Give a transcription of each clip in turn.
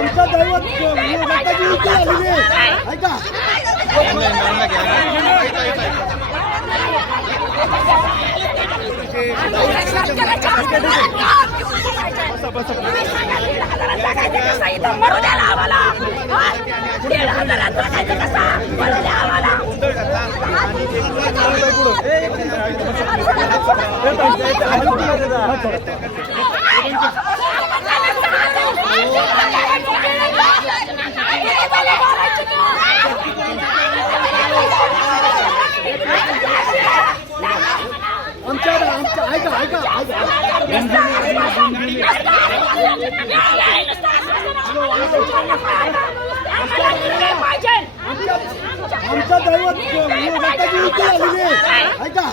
आमचा दैवत दत्ताची युती झालेली आहे. ऐका. मरू द्याला आम्हाला दीड हजारात जगायचं कसं मरू द्या आम्हाला आमच्या ऐका. ऐका ऐका आमचा दैवत ऐका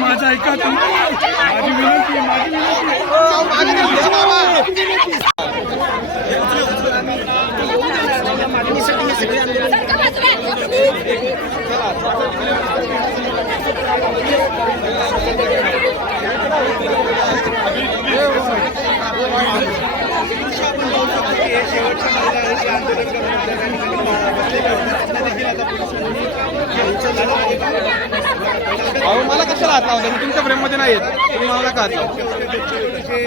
माझा ऐका तुम्ही माझी विनंती आहे, माझी विनंती आहे. अहो मला कशाला हात लावता? मी तुमच्या फ्रेममध्ये नाही येत तुम्ही मला का हात लावता?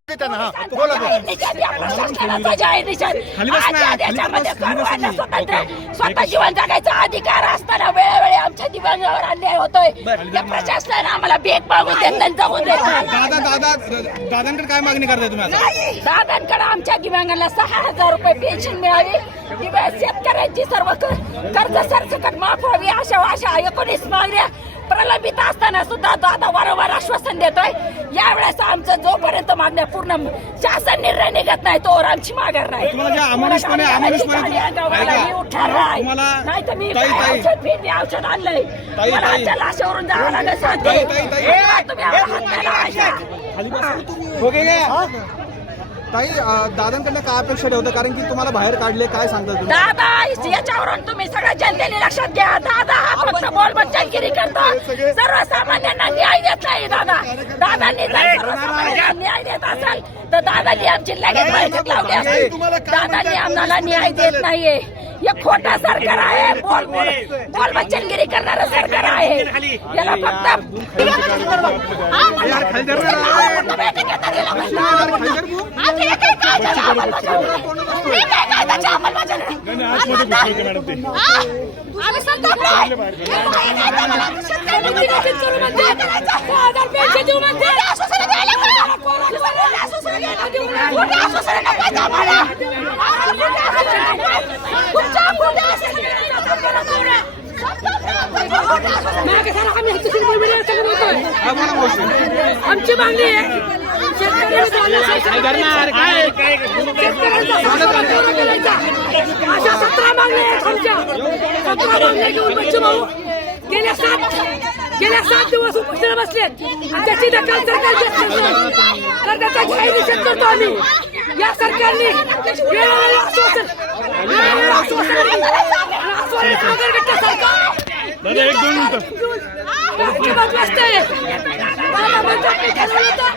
द्या आम्हाला स्वतः जीवन जगायचा अधिकार असताना वेळोवेळी आमच्या दिव्यांगावर अन्याय होतोय. प्रशासनाने आम्हाला बेग मागून देत नाही जगू देत नाही. दादा दादा दादांकडे काय मागणी करताय तुम्ही दादांकडे आमच्या दिव्यांगांना सहा हजार रुपये पेन्शन मिळावी. शेतकऱ्यांची सर्व कर्ज सरसकट माफ व्हावी अशा अशा एकोणीस मागण्या प्रलंबित असताना सुद्धा दादा वारंवार आश्वासन देतोय. यावेळेस आमचं जोपर्यंत मागण्या पूर्ण शासन निर्णय निघत नाही तोवर आमची माघार नाही. नाही तुम्हाला- नाही तर मी. औषध आणलंय. लाशेवरून जावं लागेल ताई. हे तुम्ही ताई दादांकडनं काय अपेक्षा ठेवतं? कारण की तुम्हाला बाहेर काढले काय सांगता तुम्ही? दादा याच्यावरून तुम्ही सगळ्या जनतेने लक्षात घ्या. दादा हा फक्त बोल बच्चनगिरी करतो. सर्वसामान्यांना न्याय देत नाही दादा. दादांनी जर सर्वसामान्यांना न्याय देत असेल तर दादांनी आमची लगेच बैठक लावली असेल. दादांनी आम्हाला न्याय देत नाहीये. हे खोटा सरकार आहे. बोल बोल बोल बच्चनगिरी करणारं सरकार आहे. याला फक्त यार, खाली धर ना. आज हे काय कायद्याची आमची मागणी आहे. अशा सतरा मागण्या आहेत आमच्या. सतरा मागण्या घेऊन बच्चू भाऊ. गेल्या सात गेल्या सात दिवस उपोषण आणि त्याची दखल सरकार. तर त्याचा निषेध करतो आम्ही. या सरकारने वेळोवेळी आश्वासन वेळोवेळी आश्वासन आश्वासन सरकार दादा